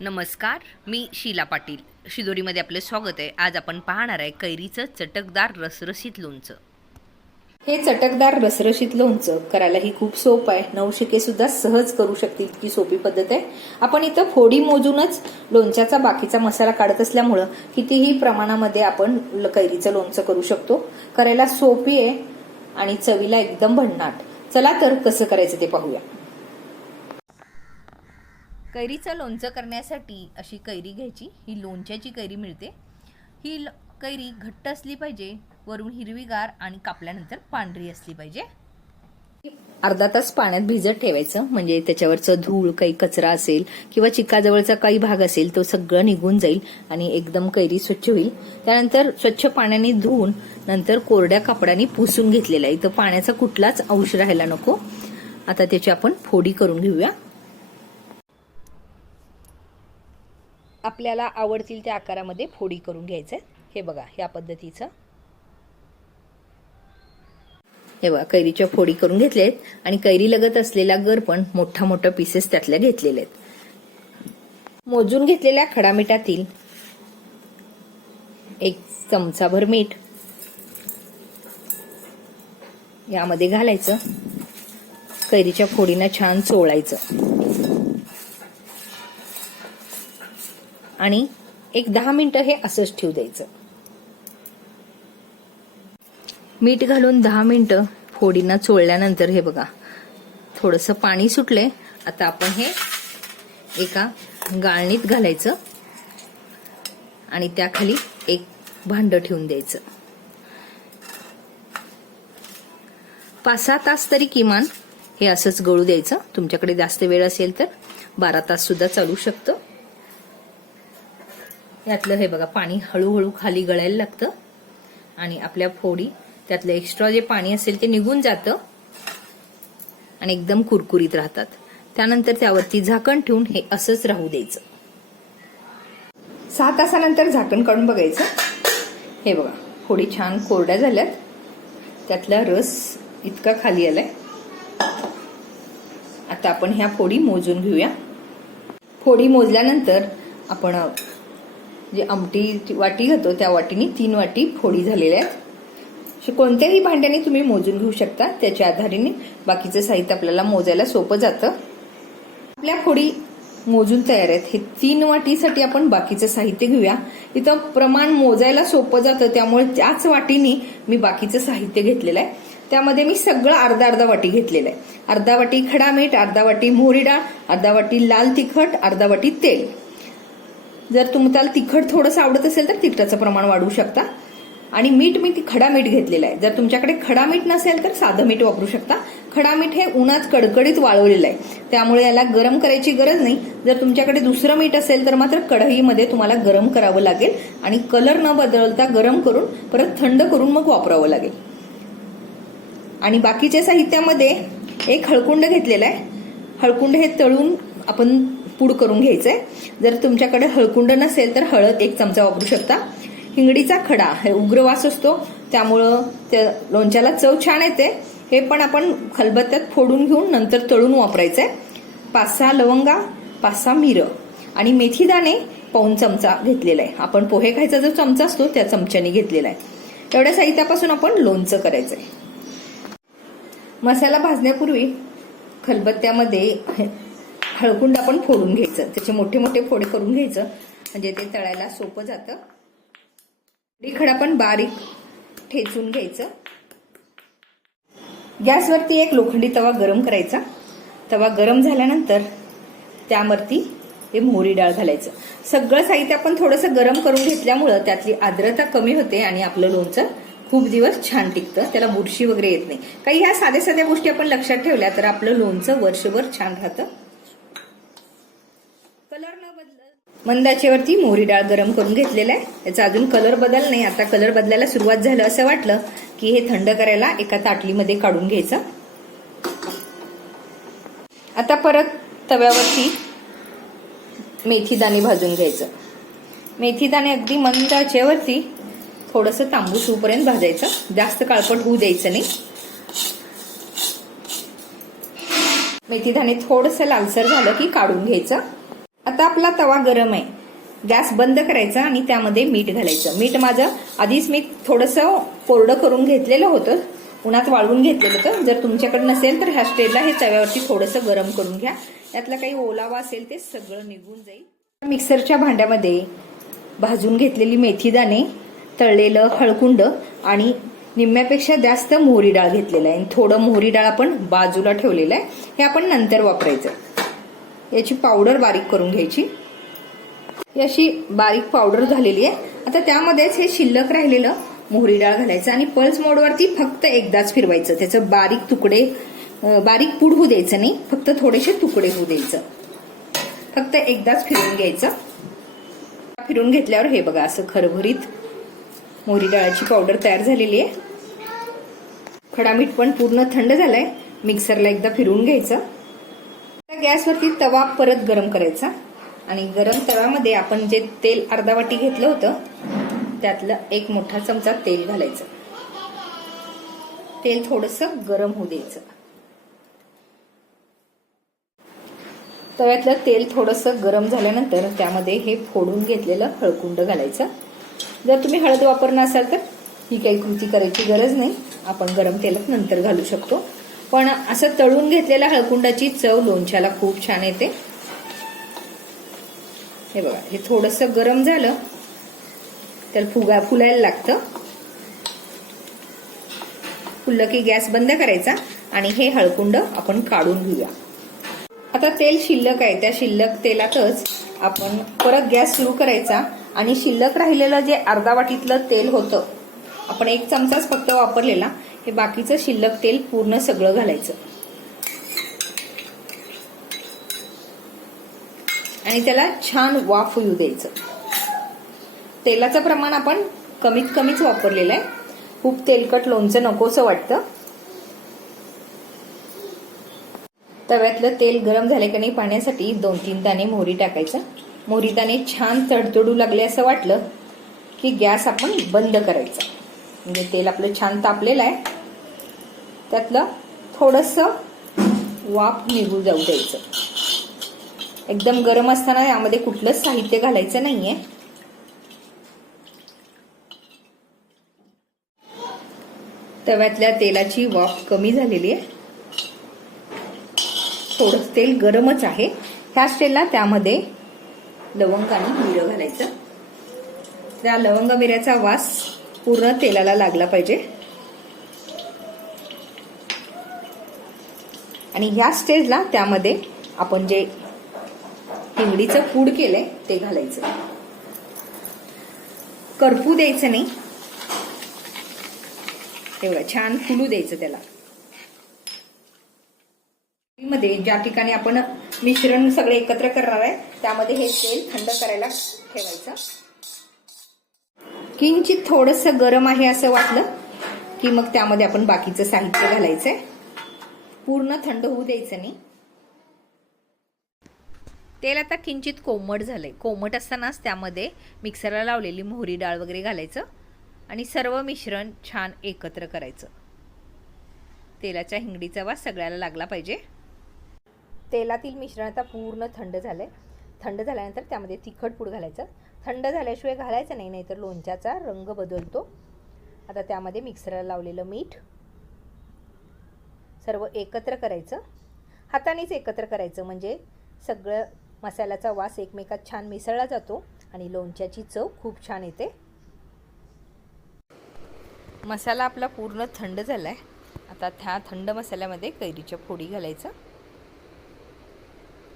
नमस्कार मी शीला पाटील. शिदोरीमध्ये आपलं स्वागत आहे. आज आपण पाहणार आहे कैरीचं चटकदार रसरशीत लोणचं. हे चटकदार रसरशीत लोणचं करायलाही खूप सोपं आहे. नवशिके सुद्धा सहज करू शकतील. इतकी सोपी पद्धत आहे. आपण इथं फोडी मोजूनच लोणच्याचा बाकीचा मसाला काढत असल्यामुळं कितीही प्रमाणामध्ये आपण ल- कैरीचं लोणचं करू शकतो. करायला सोपी आहे आणि चवीला एकदम भन्नाट. चला तर कसं करायचं ते पाहूया. कैरीचं लोणचं करण्यासाठी अशी कैरी घ्यायची. ही लोणच्याची कैरी मिळते. ही ल- कैरी घट्ट असली पाहिजे वरून हिरवीगार आणि कापल्यानंतर पांढरी असली पाहिजे. अर्धा तास पाण्यात भिजत ठेवायचं म्हणजे त्याच्यावरचं धूळ काही कचरा असेल किंवा चिकाजवळचा काही भाग असेल तो सगळं निघून जाईल आणि एकदम कैरी स्वच्छ होईल. त्यानंतर स्वच्छ पाण्याने धुवून नंतर कोरड्या कापडाने पुसून घेतलेला आहे. इथं पाण्याचा कुठलाच अंश राहायला नको. आता त्याची आपण फोडी करून घेऊया. आपल्याला आवडतील त्या आकारामध्ये फोडी करून घ्यायचं हे बघा ह्या पद्धतीचं. हे बघा कैरीच्या फोडी करून घेतल्या आहेत आणि कैरी लगत असलेला गर पण मोठा मोठा पीसेस त्यातल्या घेतलेले आहेत. मोजून घेतलेल्या खडामिठातील एक चमचाभर मीठ यामध्ये घालायचं. कैरीच्या फोडीना छान चोळायचं. आणि एक दहा मिनिटं हे असंच ठेवू द्यायचं. मीठ घालून दहा मिनिटं फोडींना चोळल्यानंतर हे बघा थोडंसं पाणी सुटलंय. आता आपण हे एका गाळणीत घालायचं आणि त्याखाली एक भांड ठेवून द्यायचं. पाच सहा तास तरी किमान हे असंच गळू द्यायचं. तुमच्याकडे जास्त वेळ असेल तर बारा तास सुद्धा चालू शकतं. यातलं हे बघा पाणी हळूहळू खाली गळायला लागतं. आणि आपल्या फोडी त्यातलं एक्स्ट्रा जे पाणी असेल ते निघून जातं. आणि एकदम कुरकुरीत राहतात. त्यानंतर त्यावरती झाकण ठेवून हे असंच राहू द्यायचं. सहा तासानंतर झाकण काढून बघायचं. हे बघा फोडी छान कोरड्या झाल्यात. त्यातला रस इतका खाली आलाय. आता आपण ह्या फोडी मोजून घेऊया. फोडी मोजल्यानंतर आपण जे आमटी वाटी घेतो त्या वाटीने तीन वाटी फोडी झालेल्या आहेत. असे कोणत्याही भांड्याने तुम्ही मोजून घेऊ शकता त्याच्या आधारेने बाकीचं साहित्य आपल्याला मोजायला सोपं जातं. आपल्या फोडी मोजून तयार आहेत. हे तीन वाटीसाठी आपण बाकीचं साहित्य घेऊया. इथं प्रमाण मोजायला सोपं जातं त्यामुळे त्याच वाटीने मी बाकीचं साहित्य घेतलेलं आहे. त्यामध्ये मी सगळं अर्धा अर्धा वाटी घेतलेलं आहे. अर्धा वाटी खडा मीठ अर्धा वाटी मोहरी डाळ अर्धा वाटी लाल तिखट अर्धा वाटी तेल. जर तुम्हाला तिखट थोडंसं आवडत असेल तर तिखटाचं प्रमाण वाढवू शकता. आणि मीठ मी ती खडा मीठ घेतलेलं आहे. जर तुमच्याकडे खडा मीठ नसेल तर साधं मीठ वापरू शकता. खडा मीठ हे उन्हात कडकडीत वाळवलेलं आहे. त्यामुळे याला गरम करायची गरज नाही. जर तुमच्याकडे दुसरं मीठ असेल तर मात्र कढईमध्ये तुम्हाला गरम करावं लागेल. आणि कलर न बदलता गरम करून परत थंड करून मग वापरावं लागेल. आणि बाकीच्या साहित्यामध्ये एक हळकुंड घेतलेला आहे. हळकुंड हे तळून आपण पूड करून घ्यायचंय. जर तुमच्याकडे हळकुंड नसेल तर हळद एक चमचा वापरू शकता. हिंगडीचा खडा हे उग्रवास असतो. त्यामुळं त्या लोणच्याला चव छान येते. हे पण आपण खलबत्त्यात फोडून घेऊन नंतर तळून वापरायचंय. पाच सहा लवंगा पाच सहा मिरं आणि मेथी दाणे पाऊन चमचा घेतलेला आहे. आपण पोहे खायचा जो चमचा असतो त्या चमच्याने घेतलेला आहे. एवढ्या साहित्यापासून आपण लोणचं करायचंय. मसाला भाजण्यापूर्वी खलबत्त्यामध्ये हळकुंड आपण फोडून घ्यायचं. त्याचे मोठे मोठे फोडे करून घ्यायचं. म्हणजे ते तळायला सोपं जातं. खडा पण बारीक ठेचून घ्यायचं. गॅसवरती एक लोखंडी तवा गरम करायचा. तवा गरम झाल्यानंतर त्यावरती हे मोहरी डाळ घालायचं. सगळं साहित्य आपण थोडंसं गरम करून घेतल्यामुळं त्यातली आर्द्रता कमी होते आणि आपलं लोणचं खूप दिवस छान टिकतं. त्याला बुरशी वगैरे येत नाही. काही ह्या साध्या साध्या गोष्टी आपण लक्षात ठेवल्या तर आपलं लोणचं वर्षभर छान राहतं कलर न मंदाच्यावरती मंदाचेवरती मोहरी डाळ गरम करून घेतलेला आहे. याचा अजून कलर बदल नाही. आता कलर बदलायला सुरुवात झालं असं वाटलं की हे थंड करायला एका ताटलीमध्ये काढून घ्यायचं. आता परत तव्यावरती मेथीदाणे भाजून घ्यायचं. मेथीदाणे अगदी मंद आचेवरती थोडंसं तांबूस होऊपर्यंत भाजायचं. जास्त काळपट होऊ द्यायचं नाही. मेथीदाणे थोडंसं लालसर झालं की काढून घ्यायचं. आता आपला तवा गरम आहे. गॅस बंद करायचा आणि त्यामध्ये मीठ घालायचं. मीठ माझं आधीच मी थोडंसं कोरडं करून घेतलेलं होतं. उन्हात वाळवून घेतलेलं होतं. जर तुमच्याकडे नसेल तर ह्या स्टेजला हे तव्यावरती थोडंसं गरम करून घ्या. त्यातला काही ओलावा असेल ते सगळं निघून जाईल. मिक्सरच्या भांड्यामध्ये भाजून घेतलेली मेथीदाणे तळलेलं हळकुंड आणि निम्म्यापेक्षा जास्त मोहरी डाळ घेतलेलं आहे. थोडं मोहरी डाळ आपण बाजूला ठेवलेलं आहे. हे आपण नंतर वापरायचं. याची पावडर बारीक करून घ्यायची. ही अशी बारीक पावडर झालेली आहे. आता त्यामध्येच हे शिल्लक राहिलेलं मोहरी डाळ घालायचं आणि पल्स मोडवरती फक्त एकदाच फिरवायचं. त्याचं बारीक तुकडे बारीक पूड होऊ द्यायचं नाही. फक्त थोडेसे तुकडे होऊ द्यायचं. फक्त एकदाच फिरवून घ्यायचं. फिरून घेतल्यावर हे बघा असं खरभरीत मोहरी डाळाची पावडर तयार झालेली आहे. खडा मीठ पण पूर्ण थंड झालाय. मिक्सरला एकदा फिरवून घ्यायचं. आता गॅसवरती तवा परत गरम करायचा आणि गरम तव्यामध्ये आपण जे तेल अर्धा वाटी घेतलं होतं त्यातलं एक मोठा चमचा तेल घालायचं. तेल थोडंसं गरम होऊ द्यायचं. तव्यातलं तेल थोडंसं गरम झाल्यानंतर त्यामध्ये हे फोडून घेतलेलं हळकुंड घालायचं. जर तुम्ही हळद वापरणार असाल तर ही काही कृती करायची गरज नाही. आपण गरम तेलात नंतर घालू शकतो. पण असं तळून घेतलेल्या हळकुंडाची चव लोणच्याला खूप छान येते. हे बघा हे थोडंसं गरम झालं तर फुगा फुलायला लागतं. फुललं की गॅस बंद करायचा आणि हे हळकुंड आपण काढून घेऊया. आता तेल शिल्लक आहे त्या शिल्लक तेलातच आपण परत गॅस सुरू करायचा आणि शिल्लक राहिलेलं जे अर्धा वाटीतलं तेल होतं आपण एक चमचाच फक्त वापरलेला हे बाकीचं शिल्लक तेल पूर्ण सगळं घालायचं. आणि त्याला छान वाफ येऊ द्यायचं. तेलाचं प्रमाण आपण कमीत कमीच वापरलेलं आहे. खूप तेलकट लोणचं नकोसं वाटतं. तव्यातलं तेल गरम झाले का नाही पाण्यासाठी दोन तीन दाणे मोहरी टाकायचं. मोहरी दाणे छान तडतडू लागले असं वाटलं की गॅस आपण बंद करायचा. म्हणजे तेल आपलं छान तापलेलं आहे. त्यातलं थोडंसं वाफ निघू जाऊ द्यायचं. एकदम गरम असताना यामध्ये कुठलंच साहित्य घालायचं नाहीये. तव्यातल्या तेलाची वाफ कमी झालेली आहे. थोडं तेल गरमच आहे. ह्याच तेलला त्यामध्ये लवंग आणि मिरं घालायचं. त्या लवंग मिऱ्याचा वास पूर्ण तेलाला लागला पाहिजे. आणि ह्या स्टेजला त्यामध्ये आपण जे हिंगडीचं पूड केलंय ते घालायचं. करपू द्यायचं नाही. तेवढं छान फुलू द्यायचं त्याला. मध्ये ज्या ठिकाणी आपण मिश्रण सगळे एकत्र करणार आहे त्यामध्ये हे तेल थंड करायला ठेवायचं. किंचित थोडस गरम आहे असं वाटलं की मग त्यामध्ये आपण बाकीचं साहित्य घालायचंय. पूर्ण थंड होऊ द्यायचं नाही. तेल आता किंचित कोमट झालंय. कोमट असतानाच त्यामध्ये मिक्सरला लावलेली मोहरी डाळ वगैरे घालायचं आणि सर्व मिश्रण छान एकत्र करायचं. तेलाच्या हिंगडीचा वास सगळ्याला लागला पाहिजे. तेलातील मिश्रण आता पूर्ण थंड झालंय. थंड झाल्यानंतर त्यामध्ये तिखट पूड घालायचं. थंड झाल्याशिवाय घालायचं नाही नाहीतर लोणच्याचा रंग बदलतो. आता त्यामध्ये मिक्सरला लावलेलं मीठ सर्व एकत्र करायचं. हातानेच एकत्र करायचं म्हणजे सगळं मसाल्याचा वास एकमेकात छान मिसळला जातो आणि लोणच्याची चव खूप छान येते. मसाला आपला पूर्ण थंड झाला आहे आता त्या थंड मसाल्यामध्ये कैरीच्या फोडी घालायचं.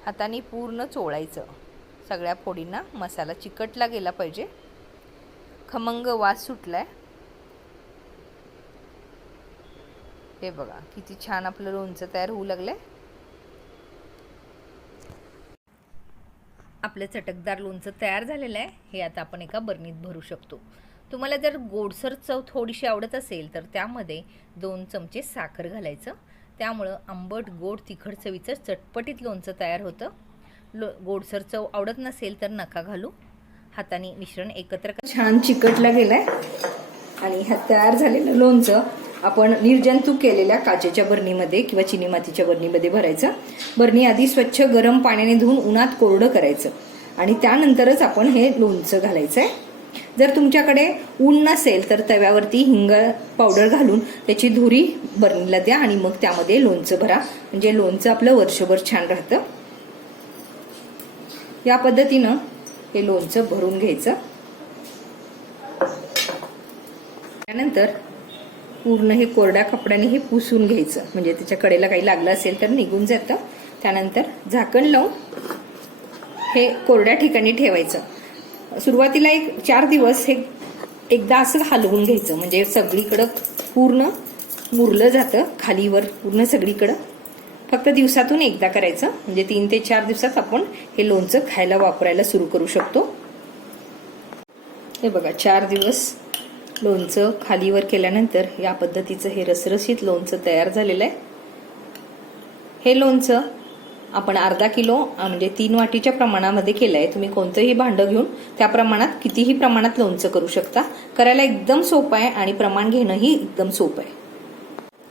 हाताने पूर्ण चोळायचं. सगळ्या फोडींना मसाला चिकटला गेला पाहिजे. खमंग वास सुटलाय. हे बघा किती छान आपलं लोणचं तयार होऊ लागलंय. आपलं चटकदार लोणचं तयार झालेलं आहे. हे आता आपण एका बरणीत भरू शकतो. तुम्हाला जर गोडसर चव थोडीशी आवडत असेल तर त्यामध्ये दोन चमचे साखर घालायचं. त्यामुळं आंबट गोड तिखट चवीचं चटपटीत लोणचं तयार होतं. लो गोडसर चव आवडत नसेल तर नका घालू. हाताने मिश्रण एकत्र छान चिकटला गेलाय. आणि ह्या तयार झालेलं लोणचं आपण निर्जंतुक केलेल्या काचेच्या बरणीमध्ये किंवा चिनी मातीच्या बरणीमध्ये भरायचं. बरणी आधी स्वच्छ गरम पाण्याने धुवून उन्हात कोरडं करायचं. आणि त्यानंतरच आपण हे लोणचं घालायचं आहे जर तुमच्याकडे ऊन नसेल तर तव्यावरती हिंग पावडर घालून त्याची धुरी बरणीला द्या आणि मग त्यामध्ये लोणचं भरा. म्हणजे लोणचं आपलं वर्षभर छान राहतं. या पद्धतीनं हे लोणचं भरून घ्यायचं. त्यानंतर पूर्ण हे कोरड्या कपड्याने हे पुसून घ्यायचं. म्हणजे त्याच्या कडेला काही लागलं असेल तर निघून जातं. त्यानंतर झाकण लावून हे कोरड्या ठिकाणी ठेवायचं. सुरुवातीला एक चार दिवस हे एकदा असं हलवून घ्यायचं. म्हणजे सगळीकडं पूर्ण मुरलं जातं. खालीवर पूर्ण सगळीकडं फक्त दिवसातून एकदा करायचं. म्हणजे तीन ते चार दिवसात आपण हे लोणचं खायला वापरायला सुरू करू शकतो. हे बघा चार दिवस लोणचं खालीवर केल्यानंतर या पद्धतीचं हे रसरशीत लोणचं तयार झालेलं आहे. हे लोणचं आपण अर्धा किलो म्हणजे तीन वाटीच्या प्रमाणामध्ये केलं आहे. तुम्ही कोणतंही भांडं घेऊन त्या प्रमाणात कितीही प्रमाणात लोणचं करू शकता. करायला एकदम सोपं आहे आणि प्रमाण घेणंही एकदम सोपं आहे.